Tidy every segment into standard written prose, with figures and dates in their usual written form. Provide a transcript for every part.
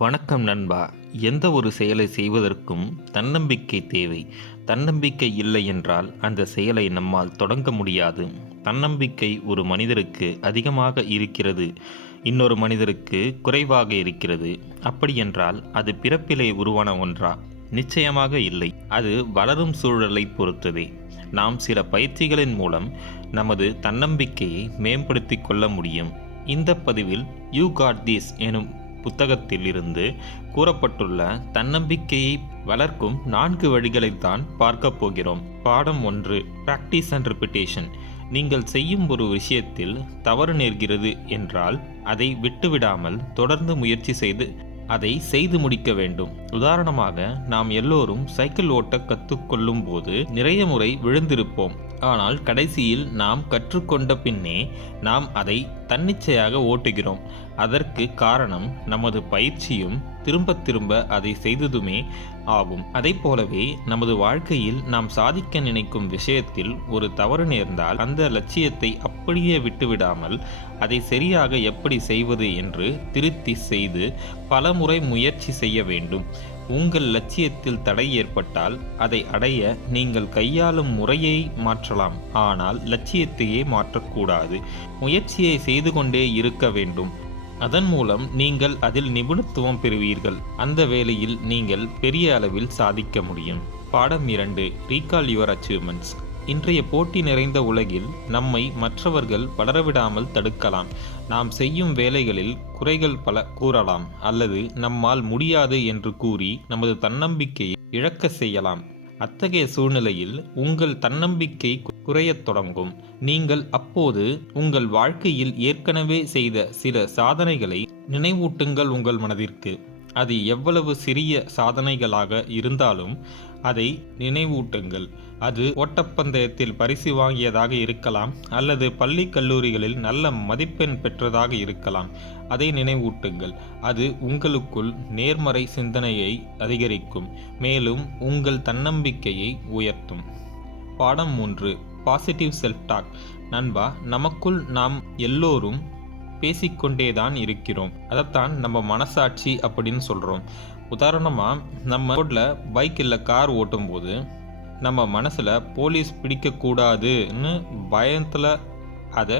வணக்கம் நண்பா. எந்த ஒரு செயலை செய்வதற்கும் தன்னம்பிக்கை தேவை. தன்னம்பிக்கை இல்லை என்றால் அந்த செயலை நம்மால் தொடங்க முடியாது. தன்னம்பிக்கை ஒரு மனிதருக்கு அதிகமாக இருக்கிறது, இன்னொரு மனிதருக்கு குறைவாக இருக்கிறது. அப்படியென்றால் அது பிறப்பிலே உருவான ஒன்றா? நிச்சயமாக இல்லை. அது வளரும் சூழலை பொறுத்ததே. நாம் சில பயிற்சிகளின் மூலம் நமது தன்னம்பிக்கையை மேம்படுத்தி கொள்ள முடியும். இந்த பதிவில் யூ காட் திஸ் எனும் புத்தகத்தில் இருந்து கூறப்பட்டுள்ள தன்னம்பிக்கையை வளர்க்கும் 4 வழிகளைத்தான் பார்க்க போகிறோம். பாடம் 1, பிராக்டிஸ் அண்ட் ரிப்பிட்டேஷன். நீங்கள் செய்யும் ஒரு விஷயத்தில் தவறு நேர்கிறது என்றால் அதை விட்டுவிடாமல் தொடர்ந்து முயற்சி செய்து அதை செய்து முடிக்க வேண்டும். உதாரணமாக, நாம் எல்லோரும் சைக்கிள் ஓட்ட கற்றுக்கொள்ளும் போது நிறைய முறை விழுந்திருப்போம். ஆனால் கடைசியில் நாம் கற்றுக்கொண்ட பின்னே நாம் அதை தன்னிச்சையாக ஓட்டுகிறோம். அதற்கு காரணம் நமது பயிற்சியும் திரும்ப திரும்ப அதை செய்ததுமே ஆகும். அதை போலவே நமது வாழ்க்கையில் நாம் சாதிக்க நினைக்கும் விஷயத்தில் ஒரு தவறு நேர்ந்தால் அந்த லட்சியத்தை அப்படியே விட்டுவிடாமல் அதை சரியாக எப்படி செய்வது என்று திருத்தி செய்து பல முறை முயற்சி செய்ய வேண்டும். உங்கள் லட்சியத்தில் தடை ஏற்பட்டால் அதை அடைய நீங்கள் கையாளும் முறையை மாற்றலாம், ஆனால் லட்சியத்தையே மாற்றக்கூடாது. முயற்சியை செய்து கொண்டே இருக்க வேண்டும். அதன் மூலம் நீங்கள் அதில் நிபுணத்துவம் பெறுவீர்கள். அந்த வேளையில் நீங்கள் பெரிய அளவில் சாதிக்க முடியும். பாடம் 2, ரீகால் யுவர் அச்சீவ்மெண்ட்ஸ். இன்றைய போட்டி நிறைந்த உலகில் நம்மை மற்றவர்கள் வளரவிடாமல் தடுக்கலாம். நாம் செய்யும் வேலைகளில் குறைகள் பல கூறலாம், அல்லது நம்மால் முடியாது என்று கூறி நமது தன்னம்பிக்கையை இழக்க செய்யலாம். அத்தகைய சூழ்நிலையில் உங்கள் தன்னம்பிக்கை குறையத் தொடங்கும். நீங்கள் அப்போது உங்கள் வாழ்க்கையில் ஏற்கனவே செய்த சில சாதனைகளை நினைவூட்டுங்கள். உங்கள் மனதிற்கு அது எவ்வளவு சிறிய சாதனைகளாக இருந்தாலும் அதை நினைவூட்டுங்கள். அது ஓட்டப்பந்தயத்தில் பரிசு வாங்கியதாக இருக்கலாம், அல்லது பள்ளி கல்லூரிகளில் நல்ல மதிப்பெண் பெற்றதாக இருக்கலாம். அதை நினைவூட்டுங்கள். அது உங்களுக்குள் நேர்மறை சிந்தனையை அதிகரிக்கும், மேலும் உங்கள் தன்னம்பிக்கையை உயர்த்தும். பாடம் 3, பாசிட்டிவ் செல்ஃப் டாக். நண்பா, நமக்குள் நாம் எல்லோரும் பேசிக்கொண்டேதான் இருக்கிறோம். அதைத்தான் நம்ம மனசாட்சி அப்படின்னு சொல்கிறோம். உதாரணமாக, நம்ம ரோட்டில் பைக் இல்லை கார் ஓட்டும்போது நம்ம மனசில் போலீஸ் பிடிக்கக்கூடாதுன்னு பயத்தில் அதை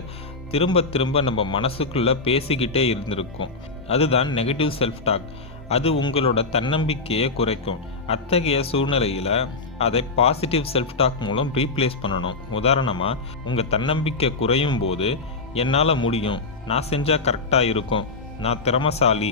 திரும்ப திரும்ப நம்ம மனசுக்குள்ளே பேசிக்கிட்டே இருந்திருக்கோம். அதுதான் நெகட்டிவ் செல்ஃப் டாக். அது உங்களோட தன்னம்பிக்கையை குறைக்கும். அத்தகைய சூழ்நிலையில் அதை பாசிட்டிவ் செல்ஃப் டாக் மூலம் ரீப்ளேஸ் பண்ணணும். உதாரணமாக, உங்கள் தன்னம்பிக்கை குறையும் போது என்னால் முடியும், நான் செஞ்சால் கரெக்டாக இருக்கும், நான் திறமசாலி,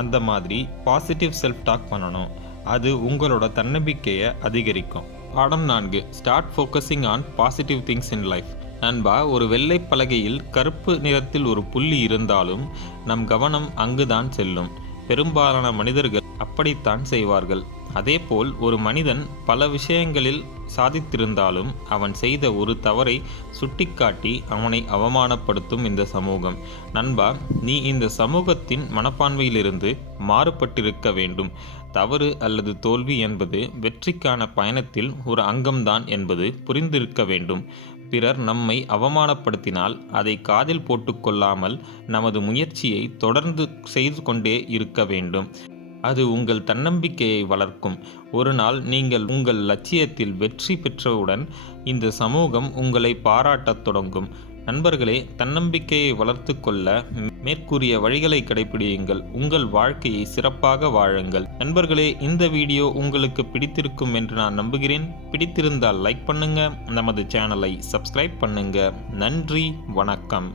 அந்த மாதிரி பாசிட்டிவ் செல்ஃப் டாக் பண்ணணும். அது உங்களோட தன்னம்பிக்கையை அதிகரிக்கும். பாடம் 4, start focusing on positive things in life. நண்பா, ஒரு வெள்ளை பலகையில் கருப்பு நிறத்தில் ஒரு புள்ளி இருந்தாலும் நம் கவனம் அங்குதான் செல்லும். பெரும்பாலான மனிதர்கள் அப்படித்தான் செய்வார்கள். அதேபோல் ஒரு மனிதன் பல விஷயங்களில் சாதித்திருந்தாலும் அவன் செய்த ஒரு தவறை சுட்டிக்காட்டி அவனை அவமானப்படுத்தும் இந்த சமூகம். நண்பா, நீ இந்த சமூகத்தின் மனப்பான்மையிலிருந்து மாறுபட்டிருக்க வேண்டும். தவறு அல்லது தோல்வி என்பது வெற்றிக்கான பயணத்தில் ஒரு அங்கம்தான் என்பது புரிந்திருக்க வேண்டும். பிறர் நம்மை அவமானப்படுத்தினால் அதை காதில் போட்டுக்கொள்ளாமல் நமது முயற்சியை தொடர்ந்து செய்து கொண்டே இருக்க வேண்டும். அது உங்கள் தன்னம்பிக்கையை வளர்க்கும். ஒரு நாள் நீங்கள் உங்கள் லட்சியத்தில் வெற்றி பெற்றவுடன் இந்த சமூகம் உங்களை பாராட்டத் தொடங்கும். நண்பர்களே, தன்னம்பிக்கையை வளர்த்து கொள்ள மேற்கூறிய வழிகளை கடைபிடியுங்கள். உங்கள் வாழ்க்கையை சிறப்பாக வாழுங்கள். நண்பர்களே, இந்த வீடியோ உங்களுக்கு பிடித்திருக்கும் என்று நான் நம்புகிறேன். பிடித்திருந்தால் லைக் பண்ணுங்க, நமது சேனலை சப்ஸ்கிரைப் பண்ணுங்க. நன்றி, வணக்கம்.